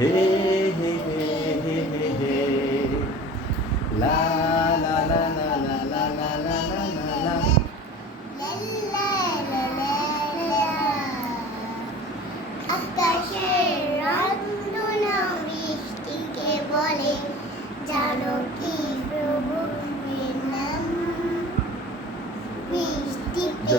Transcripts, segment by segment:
হে হে হে হে হে হে লা লা লা লা লা লা লা লা লা লা জানো কি প্রভু নাম বৃষ্টিকে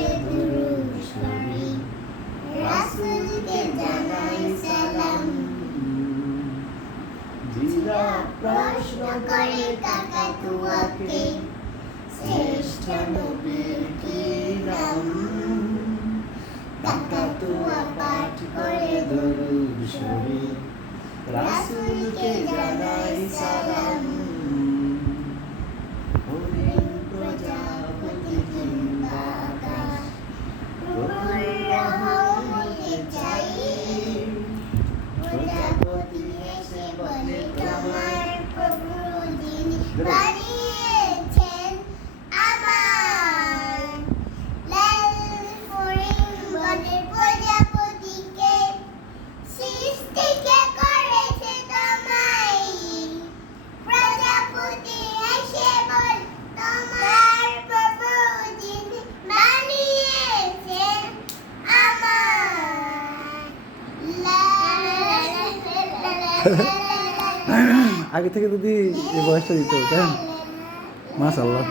করে দুরুদ শরীফ রাসূলকে জানাই সালাম প্রশ্ন করে কাকাতুয়াকে শ্রেষ্ঠ নবীর কি নাম কাকাতুয়া পাঠ করে দুরুদ শরীফ রাসূলকে জানাই সালাম বানিয়েছেন আমার লাল প্রজাপতিকে সৃষ্টিকে করেছে প্রজাপতি এসে বল তোমার প্রভুদিন বানিয়েছেন লাল আগে থেকে যদি এই বয়সটা দিত কেন মাসাল্লাহ